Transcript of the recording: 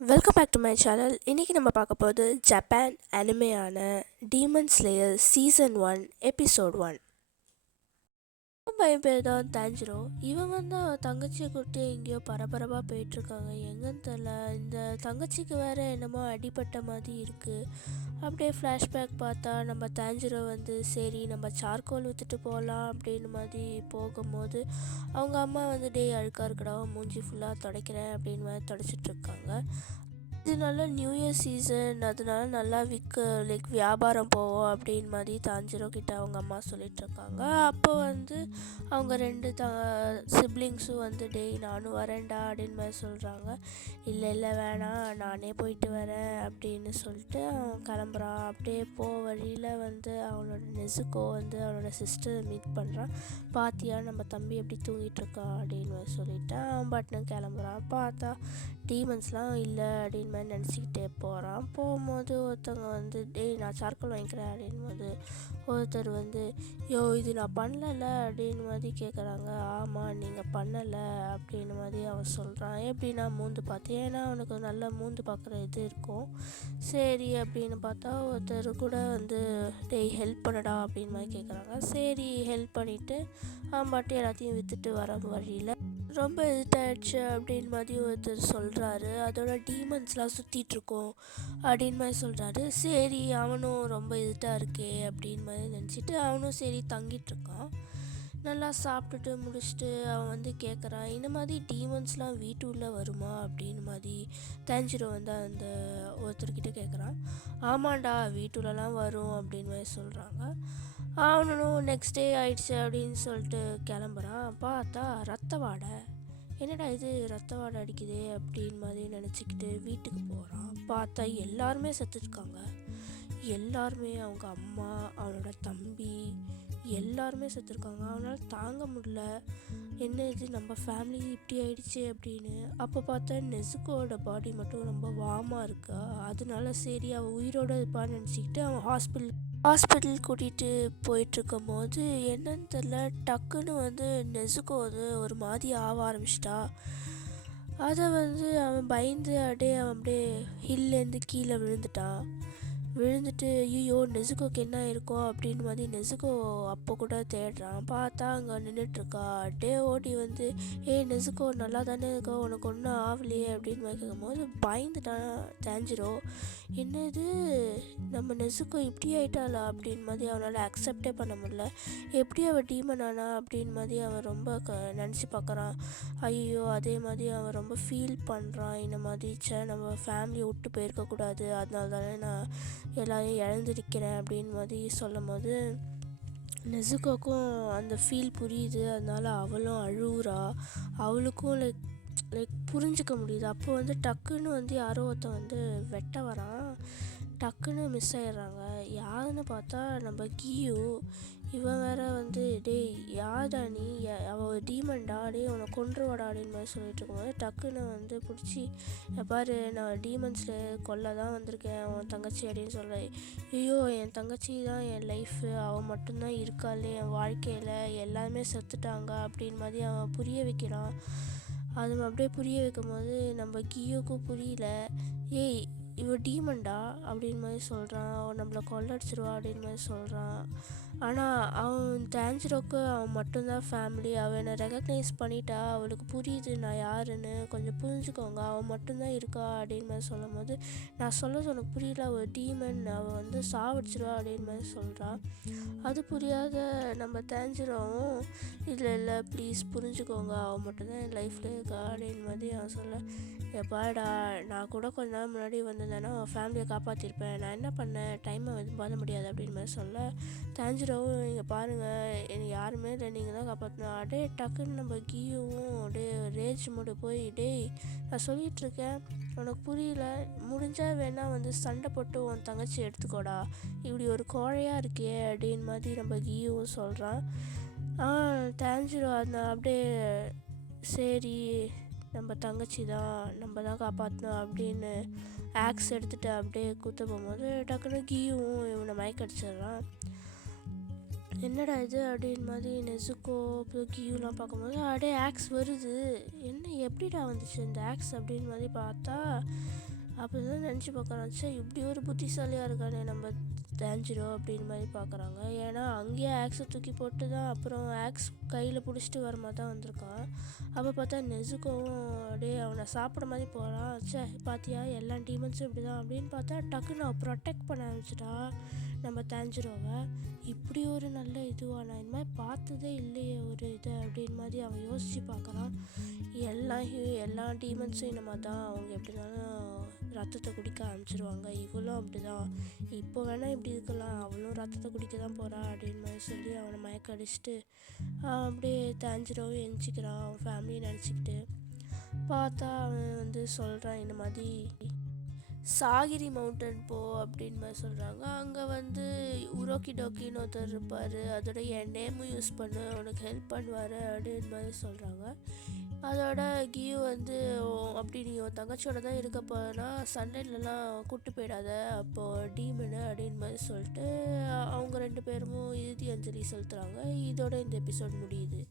Welcome back to my channel. இன்றைக்கி நம்ம பார்க்க போகிறது ஜப்பான் அனிமையான டீமன் ஸ்லேயர் சீசன் 1 எபிசோட் 1. பையன் பேர் தான் தாஞ்சிரோ. இவன் வந்து அவன் தங்கச்சியை கூட்டி எங்கேயோ பரபரப்பாக போயிட்டுருக்காங்க. எங்கன்னு தெரில. இந்த தங்கச்சிக்கு வேறு என்னமோ அடிபட்ட மாதிரி இருக்குது. அப்படியே ஃப்ளாஷ்பேக் பார்த்தா நம்ம தாஞ்சிரோ வந்து சரி நம்ம சார்கோல் விற்றுட்டு போகலாம் அப்படின்னு மாதிரி போகும்போது அவங்க அம்மா வந்து அழுக்காக இருக்கடா மூஞ்சி ஃபுல்லாக துடைக்கிறேன் அப்படின்னு மாதிரி துடைச்சிட்ருக்காங்க. இது நல்ல நியூ இயர் சீசன், அதனால நல்லா வியாபாரம் போவோம் அப்படின்னு மாதிரி தாஞ்சிரோ கிட்ட அவங்க அம்மா சொல்லிகிட்ருக்காங்க. அப்போ வந்து அவங்க ரெண்டு சிப்ளிங்ஸும் வந்து நானும் வரேன்டா அப்படின்னு மாதிரி சொல்கிறாங்க. இல்லை வேணாம் நானே போயிட்டு வரேன் அப்படின்னு சொல்லிட்டு அவன் கிளம்புறான். அப்படியே வழியில் வந்து அவனோட நெசுக்கோ வந்து அவனோட சிஸ்டரை மீட் பண்ணுறான். பாத்தியா நம்ம தம்பி எப்படி தூங்கிட்டு அப்படின்னு சொல்லிட்டு அவன் பட்டன் கிளம்புறான். பார்த்தா டீமன்ஸ்லாம் இல்லை அப்படின்னு மாதிரி நினச்சிக்கிட்டே போகும்போது ஒருத்தவங்க வந்து நான் சார்கோல் வாங்கிக்கிறேன் அப்படின்போது ஒருத்தர் வந்து இது நான் பண்ணலை அப்படின்னு மாதிரி கேட்குறாங்க. ஆமாம் நீங்கள் பண்ணலை அப்படின்னு மாதிரி அவன் சொல்கிறான். எப்படின்னா மூந்து பார்த்து, ஏன்னா அவனுக்கு நல்ல மூந்து பார்க்குற இது இருக்கும். சரி அப்படின்னு பார்த்தா ஒருத்தர் கூட வந்து ஹெல்ப் பண்ணடா அப்படின்னு மாதிரி கேட்குறாங்க. சரி ஹெல்ப் பண்ணிவிட்டு அவன் பாட்டு எல்லாத்தையும் விற்றுட்டு வர வழியில் ரொம்ப இதாகிடுச்சு அப்படின்னு மாதிரி ஒருத்தர் சொல்கிறாரு. அதோட டீமன்ஸ்லாம் சுற்றிட்டுருக்கோம் அப்படின்னு மாதிரி சொல்கிறாரு. சரி அவனும் ரொம்ப இதாக இருக்கே அப்படின்னு மாதிரி நினச்சிட்டு அவனும் சரி தங்கிட்டுருக்கான். நல்லா சாப்பிட்டுட்டு முடிச்சுட்டு அவன் வந்து கேட்குறான், இந்த மாதிரி டீமன்ஸ்லாம் வீட்டுள்ளே வருமா அப்படின்னு மாதிரி தாஞ்சிரோ வந்து அந்த ஒருத்தர்கிட்ட கேட்குறான். ஆமாண்டா வீட்டுலலாம் வரும் அப்படின்னு மாதிரி சொல்கிறாங்க. அவனும் நெக்ஸ்ட் டே ஆயிடுச்சு அப்படின்னு சொல்லிட்டு கிளம்புறான். பார்த்தா ரத்த வாடை, என்னடா இது ரத்த வாடை அடிக்குதே அப்படின்னு மாதிரி நினச்சிக்கிட்டு வீட்டுக்கு போகிறான். பார்த்தா எல்லாருமே செத்துருக்காங்க. எல்லாருமே அவங்க அம்மா அவனோட தம்பி எல்லாருமே செத்துருக்காங்க. அவனால் தாங்க முடியல, என்ன இது நம்ம ஃபேமிலி இப்படி ஆயிடுச்சு அப்படின்னு. அப்போ பார்த்தா நெசுக்கோட பாடி மட்டும் ரொம்ப வார்மாக இருக்கா. அதனால சரி அவள் உயிரோடு இருப்பான்னு நினச்சிக்கிட்டு அவன் ஹாஸ்பிட்டல் கூட்டிகிட்டு போயிட்டுருக்கும் போது என்னன்னு தெரில டக்குன்னு வந்து நெசுக்கோ வந்து ஒரு மாதிரி ஆக ஆரம்பிச்சிட்டா. அதை வந்து அவன் பயந்து அப்படியே ஹில்லேருந்து கீழே விழுந்துட்டு ஐயோ நெசுக்கோக்கு என்ன இருக்கும் அப்படின்னு மாதிரி நெசுக்கோ அப்போ கூட தேடுறான். பார்த்தா அங்கே நின்றுட்டுருக்கா. ஓடி வந்து நெசுக்கோ நல்லா தானே இருக்கோ, உனக்கு ஒன்றும் ஆகலையே அப்படின்னு மாதிரி கேட்கும்போது பயந்துட்டான் தாஞ்சிரோ. என்னது நம்ம நெசுக்கோ இப்படி ஆயிட்டாளா அப்படின்னு மாதிரி அவனால் அக்செப்டே பண்ண முடியல. எப்படி அவள் டீமன் ஆனா அப்படின்னு மாதிரி அவன் ரொம்ப நினச்சி பார்க்குறான். ஐயோ அதே மாதிரி அவன் ரொம்ப ஃபீல் பண்ணுறான். இந்த மாதிரி நம்ம ஃபேமிலியை விட்டு போயிருக்கக்கூடாது, அதனால தானே நான் எல்லாரையும் இழந்திருக்கிறேன் அப்படின்னு மாதிரி சொல்லும் போது நெசுக்கோக்கும் அந்த ஃபீல் புரியுது. அதனால அவளும் அழுவுறா. அவளுக்கும் புரிஞ்சிக்க முடியுது. அப்போ வந்து டக்குன்னு வந்து யாரோ ஒருத்தன் வந்து வெட்ட வரான். டக்குன்னு மிஸ் ஆயிடுறாங்க. யாருன்னு பார்த்தா நம்ம கியூ. இவன் வேற வந்து யாரா நீ, அவள் டீமன்டா, உன்னை கொன்றுவாடா அப்படின்னு மாதிரி சொல்லிட்டு இருக்கும்போது டக்குன்னு வந்து பிடிச்சி பாரு நான் டீமன்ஸில் கொல்ல தான் வந்திருக்கேன் அவன் தங்கச்சி அப்படின்னு சொல்ல. ஐயோ என் தங்கச்சி தான் என் லைஃபு, அவன் மட்டும்தான் இருக்காளே என் வாழ்க்கையில், எல்லாருமே செத்துட்டாங்க அப்படின்னு மாதிரி அவன் புரிய வைக்கிறான். அது அப்படியே புரிய வைக்கும் போது நம்ம கியோக்கும் புரியல. இவன் டீமன்டா அப்படின்னு மாதிரி சொல்கிறான். அவன் நம்மளை கொள்ளடிச்சிருவா அப்படின்னு மாதிரி சொல்கிறான். ஆனால் அவன் தாஞ்சிரோக்கு அவன் மட்டும்தான் ஃபேமிலி. அவன் என்னை ரெகக்னைஸ் பண்ணிட்டா, அவளுக்கு புரியுது நான் யாருன்னு, கொஞ்சம் புரிஞ்சுக்கோங்க, அவன் மட்டும்தான் இருக்கா அப்படின்னு மாதிரி சொல்லும் போது நான் உனக்கு புரியல, அவள் டீமன், அவள் வந்து சாவடிச்சிருவா அப்படின்னு மாதிரி சொல்கிறான். அது புரியாத நம்ம தாஞ்சிரோவும் இல்லை ப்ளீஸ் புரிஞ்சுக்கோங்க, அவன் மட்டும்தான் என் லைஃப்பில் இருக்கா அப்படின்னு மாதிரி அவன் சொல்ல. எப்பாடா நான் கூட கொஞ்ச நாள் முன்னாடி வந்திருந்தேன்னா அவன் ஃபேமிலியை காப்பாற்றிருப்பேன், நான் என்ன பண்ணேன், டைமை வந்து பண்ண முடியாது அப்படின்னு மாதிரி சொல்ல. தாஞ்சிரோவும் இங்கே பாருங்கள் எனக்கு யாருமே இல்லை, நீங்கள் தான் காப்பாற்றணும். டக்குன்னு நம்ம கியூவும் ரேஜ் மூடு போய் நான் சொல்லிகிட்ருக்கேன் உனக்கு புரியல, முடிஞ்சால் வேணால் வந்து சண்டை போட்டு உன் தங்கச்சி எடுத்துக்கோடா, இப்படி ஒரு கோழையாக இருக்கே அப்படின்னு மாதிரி நம்ம கியூவும் சொல்கிறான். தாஞ்சிரோ அந்த அப்படியே சரி நம்ம தங்கச்சி தான், நம்ம தான் காப்பாற்றணும் அப்படின்னு ஆக்ஸ் எடுத்துகிட்டு அப்படியே குத்த போகும்போது டக்குன்னு கியூவும் இவனை மயக்கடிச்சிடுறான். என்னடா இது அப்படின்னு மாதிரி நெசுக்கோ அப்புறம் கியூலாம் பார்க்கும்போது ஆக்ஸ் வருது, என்ன எப்படிடா வந்துச்சு இந்த ஆக்ஸ் அப்படின்னு மாதிரி பார்த்தா அப்படிதான் நினச்சி பார்க்குறான். சே, இப்படி ஒரு புத்திசாலியாக இருக்கானே நம்ம தேஞ்சிரோ அப்படின்னு மாதிரி பார்க்குறாங்க. ஏன்னா அங்கேயே ஆக்ஸை தூக்கி போட்டு தான் அப்புறம் ஆக்ஸ் கையில் பிடிச்சிட்டு வர மாதிரி தான் வந்திருக்கான். அப்போ பார்த்தா நெசுக்கவும் அப்படியே அவனை சாப்பிட மாதிரி போகிறான். சே, பார்த்தியா எல்லா டீமன்ஸும் இப்படி தான் அப்படின்னு பார்த்தா டக்குன்னு அவன் ப்ரொடெக்ட் பண்ண ஆரம்பிச்சிட்டா நம்ம தேஞ்சிரோவை. இப்படி ஒரு நல்ல இதுவா, நான் இந்த மாதிரி பார்த்ததே இல்லையே ஒரு இது அப்படின்னு மாதிரி அவன் யோசித்து பார்க்குறான். எல்லா டீமன்ஸும் இந்த மாதிரி தான், அவங்க எப்படினாலும் ரத்தத்தை குடிக்க ஆரம்பிச்சிருவாங்க. இவளும் அப்படி தான், இப்போ வேணால் இப்படி இருக்கலாம், அவளும் ரத்தத்தை குடிக்க தான் போகிறா அப்படின்னு மாதிரி சொல்லி அவனை மயக்க அடிச்சுட்டு அப்படியே தேஞ்சிரோவும் எந்திரிக்கிறான். அவன் ஃபேமிலியை நினச்சிக்கிட்டு பார்த்தா அவன் சொல்கிறான், இந்த மாதிரி சாகிரி மவுண்டன் போ அப்படின்னு மாதிரி சொல்கிறாங்க. அங்கே உரோக்கி டோக்கின்னு ஒருத்தர் இருப்பார், அதோட என் நேமும் யூஸ் பண்ணு, அவனுக்கு ஹெல்ப் பண்ணுவார் அப்படின்னு மாதிரி சொல்கிறாங்க. அதோட கியூ அப்படி நீ உன் தங்கச்சியோட தான் இருக்க போனா சன்லைட்லலாம் கூப்பிட்டு போயிடாத, அப்போது டீமனு அப்படின்னு மாதிரி சொல்லிட்டு அவங்க 2 பேரும் இறுதி அஞ்சலி செலுத்துகிறாங்க. இதோட இந்த எபிசோட் முடியுது.